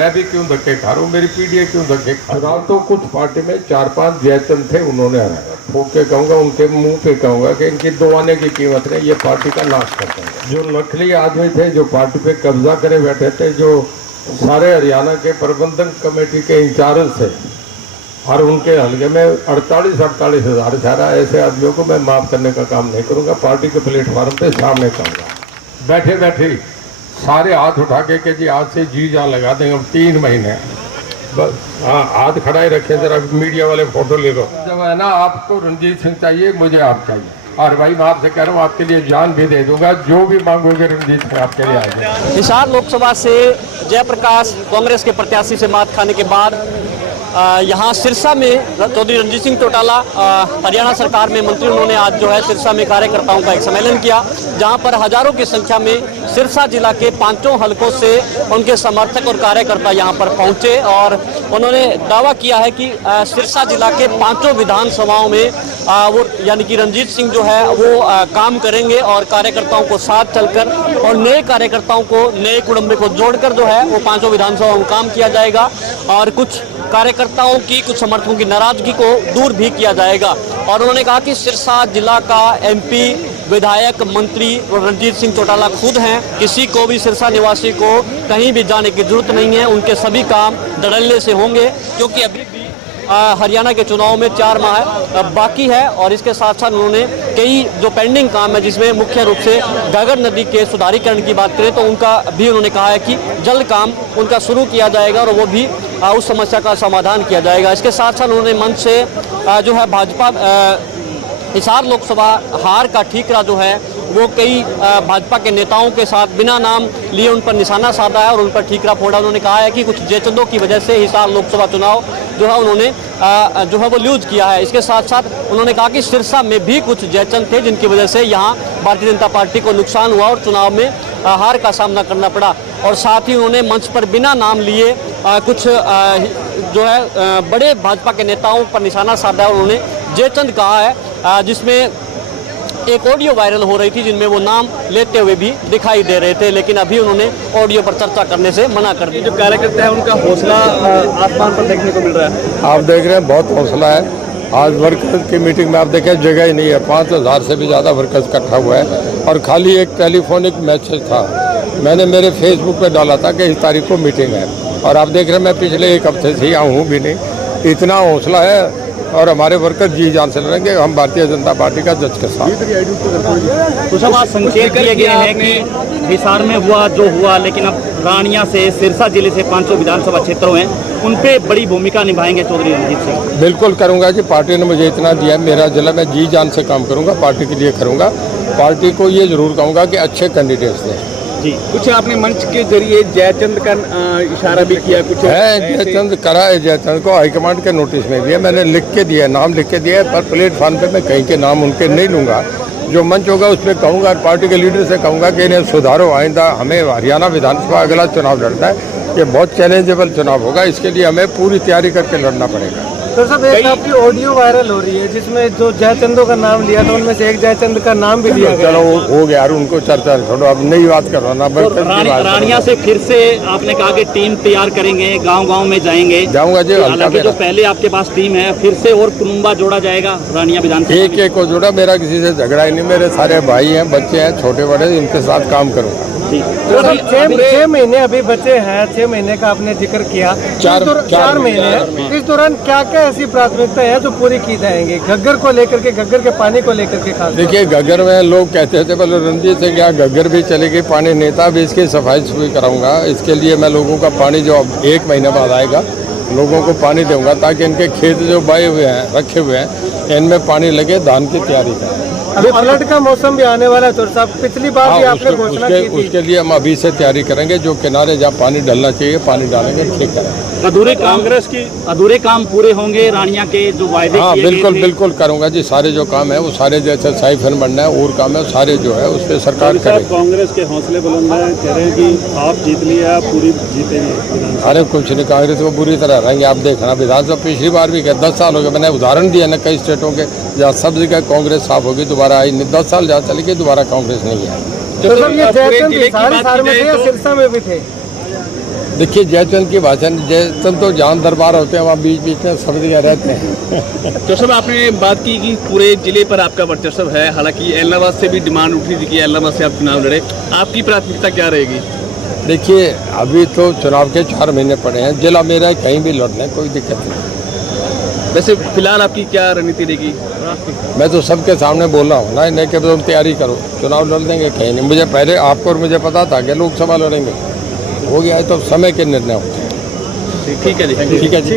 मैं भी क्यों धक्के खा रहा हूँ, मेरी पीढ़ी क्यों धक्के खा रहा हूँ। तो कुछ पार्टी में 4-5 जयचंद थे, उन्होंने हराया। फूक के कहूँगा, उनके मुंह पे कहूँगा कि इनकी 2 आने की कीमत नहीं, ये पार्टी का नाश करते हैं। जो नकली आदमी थे, जो पार्टी पे कब्जा करे बैठे थे, जो सारे हरियाणा के प्रबंधन कमेटी के इंचार्ज थे और उनके हल्के में 48-48 हज़ार छारा, ऐसे आदमियों को मैं माफ़ करने का काम नहीं करूँगा। पार्टी के प्लेटफॉर्म पे सामने कहूँगा, बैठे बैठे सारे हाथ उठा के जी आज से जी जान लगा देंगे हम 3 महीने बस। हाँ, हाथ खड़ा ही रखे, जरा मीडिया वाले फोटो ले लो। जब है ना, आपको रणजीत सिंह चाहिए, मुझे आप चाहिए, और भाई मैं आपसे कह रहा हूँ, आपके लिए जान भी दे दूंगा, जो भी मांगोगे रणजीत सिंह आपके लिए आएगा। हिसार लोकसभा से जयप्रकाश कांग्रेस के प्रत्याशी से मात खाने के बाद यहाँ सिरसा में चौधरी रणजीत सिंह चौटाला हरियाणा सरकार में मंत्री, उन्होंने आज जो है सिरसा में कार्यकर्ताओं का एक सम्मेलन किया, जहाँ पर हजारों की संख्या में सिरसा जिला के 5 हलकों से उनके समर्थक और कार्यकर्ता यहाँ पर पहुँचे और उन्होंने दावा किया है कि सिरसा जिला के 5 विधानसभाओं में वो यानी कि रणजीत सिंह जो है वो काम करेंगे और कार्यकर्ताओं को साथ चलकर और नए कार्यकर्ताओं को, नए कुटुंबे को जोड़कर जो है वो 5 विधानसभाओं में काम किया जाएगा और कुछ कार्यकर्ताओं की, कुछ समर्थकों की नाराजगी को दूर भी किया जाएगा। और उन्होंने कहा कि सिरसा जिला का MP, विधायक, मंत्री रणजीत सिंह चौटाला खुद हैं, किसी को भी सिरसा निवासी को कहीं भी जाने की जरूरत नहीं है, उनके सभी काम धड़ल्ले से होंगे, क्योंकि अभी भी हरियाणा के चुनाव में 4 माह बाकी है। और इसके साथ साथ उन्होंने कई जो पेंडिंग काम है, जिसमें मुख्य रूप से घाघर नदी के सुधारीकरण की बात करें तो उनका भी उन्होंने कहा है कि जल्द काम उनका शुरू किया जाएगा और वो भी उस समस्या का समाधान किया जाएगा। इसके साथ साथ उन्होंने मंच से जो है भाजपा हिसार लोकसभा हार का ठीकरा जो है वो कई भाजपा के नेताओं के साथ बिना नाम लिए उन पर निशाना साधा है और उन पर ठीकरा फोड़ा। उन्होंने कहा है कि कुछ जयचंदों की वजह से हिसार लोकसभा चुनाव जो है उन्होंने जो है वो लूज किया है। इसके साथ साथ उन्होंने कहा कि सिरसा में भी कुछ जयचंद थे जिनकी वजह से यहाँ भारतीय जनता पार्टी को नुकसान हुआ और चुनाव में हार का सामना करना पड़ा। और साथ ही उन्होंने मंच पर बिना नाम लिए कुछ जो है बड़े भाजपा के नेताओं पर निशाना साधा है। उन्होंने जयचंद कहा है, जिसमें एक ऑडियो वायरल हो रही थी जिनमें वो नाम लेते हुए भी दिखाई दे रहे थे, लेकिन अभी उन्होंने ऑडियो पर चर्चा करने से मना कर दी। जो कार्यकर्ता है उनका हौसला आसमान पर देखने को मिल रहा है। आप देख रहे हैं, बहुत हौसला है। आज वर्कर्स की मीटिंग में आप देखें, जगह ही नहीं है, 5000 से भी ज़्यादा वर्कर्स इकट्ठा हुआ है और खाली एक टेलीफोनिक मैसेज था, मैंने मेरे फेसबुक पे डाला था कि इस तारीख को मीटिंग है, और आप देख रहे हैं मैं पिछले 1 हफ्ते से यहाँ हूँ भी नहीं। इतना हौसला है और हमारे वर्कर जी जान से लड़ेंगे हम भारतीय जनता पार्टी का जज के साथ। तो सब आज संकेत किए गए हैं कि हिसार में हुआ जो हुआ, लेकिन अब रानिया से सिरसा जिले से 5 विधानसभा क्षेत्रों हैं, उन पे बड़ी भूमिका निभाएंगे चौधरी रणजीत सिंह। बिल्कुल करूंगा जी, पार्टी ने मुझे इतना दिया है, मेरा जिला में जी जान से काम करूंगा, पार्टी के लिए करूंगा। पार्टी को ये जरूर कहूँगा कि अच्छे कैंडिडेट्स दें जी। कुछ आपने मंच के जरिए जयचंद का इशारा भी किया, कुछ है जयचंद करा है, जयचंद को हाईकमांड के नोटिस में भी है, मैंने लिख के दिया, नाम लिख के दिया है, पर प्लेटफॉर्म पे मैं कहीं के नाम उनके नहीं लूँगा। जो मंच होगा उस पर कहूँगा, पार्टी के लीडर से कहूँगा कि इन्हें सुधारो, आइंदा हमें हरियाणा विधानसभा अगला चुनाव लड़ना है, ये बहुत चैलेंजेबल चुनाव होगा, इसके लिए हमें पूरी तैयारी करके लड़ना पड़ेगा। तो सब एक आपकी ऑडियो वायरल हो रही है जिसमें जो जयचंदों का नाम लिया था उनमें से एक जयचंद का नाम भी लिया गया। चलो हो गया यार, उनको चर्चा छोड़ो, अब नई बात करो ना। रानिया से फिर से आपने कहा कि टीम तैयार करेंगे, गांव-गांव में जाएंगे। जाऊंगा जी, हालांकि जो पहले आपके पास टीम है फिर से और कुनुम्बा जोड़ा जाएगा रानिया विधानसभा। एक को जोड़ा, मेरा किसी से झगड़ा ही नहीं, मेरे सारे भाई हैं, बच्चे हैं छोटे बड़े, इनके साथ काम करूँगा। तो 6 महीने अभी बचे हैं, 6 महीने का आपने जिक्र किया, 4 महीने हैं, इस दौरान क्या क्या ऐसी प्राथमिकता है जो पूरी की जाएंगी घग्गर को लेकर के, घग्गर के पानी को लेकर के? खास देखिए, घग्गर में लोग कहते थे बोले रणजीत से क्या घग्गर भी चलेगी, पानी नेता भी, इसकी सफाई सुफाई कराऊंगा। इसके लिए मैं लोगों का पानी जो 1 महीने बाद आएगा लोगों को पानी दूंगा, ताकि इनके खेत जो बाए हुए हैं, रखे हुए हैं, इनमें पानी लगे, धान की तैयारी करें। अभी फ्लड का मौसम भी आने वाला है तो साहब, पिछली बार भी आपने घोषणा की थी। उसके लिए हम अभी से तैयारी करेंगे, जो किनारे जहाँ पानी डलना चाहिए पानी डालेंगे, ठीक करेंगे। अधूरे काम पूरे होंगे, रानिया के जो वायदे। हाँ बिल्कुल करूँगा जी, सारे जो काम है वो सारे, जैसे साइफन बनना है और काम है सारे जो है उस पर सरकार करेगी। कांग्रेस के हौसले बुलंद हैं, कह रहे हैं कि आप जीत लिया, आप पूरी जीतेंगे। अरे कुछ नहीं, कांग्रेस को बुरी तरह रहेंगे। आप देखना विधानसभा पिछली बार भी 10 साल हो गए, मैंने उदाहरण दिया ना कई स्टेटों के, जहाँ सब जगह कांग्रेस साफ होगी, दोबारा आई नहीं, 10 साल जहाँ चली गई दोबारा कांग्रेस नहीं है। तो सब ये जयचंद हिसार में थे या सिरसा में भी थे? देखिए जयचंद की भाषण, जयचंद तो जहाँ दरबार होते हैं वहाँ बीच बीच में सब्जियाँ रहते हैं। तो सब आपने बात की कि पूरे जिले पर आपका वर्चस्व है, हालांकि एलनाबाद से भी डिमांड उठी थी कि एलनाबाद से आप चुनाव लड़े, आपकी प्राथमिकता क्या रहेगी? देखिए अभी तो चुनाव के 4 महीने पड़े हैं, जिला मेरा है, कहीं भी लड़ने कोई दिक्कत नहीं। वैसे फिलहाल आपकी क्या रणनीति रहेगी? मैं तो सबके सामने बोल रहा हूँ ना, नहीं कि तुम तैयारी करो, चुनाव लड़ देंगे कहीं नहीं। मुझे पहले आपको और मुझे पता था कि लोकसभा लड़ेंगे, हो गया है तो समय के निर्णय होते हैं। ठीक है जी। ठीक है जी।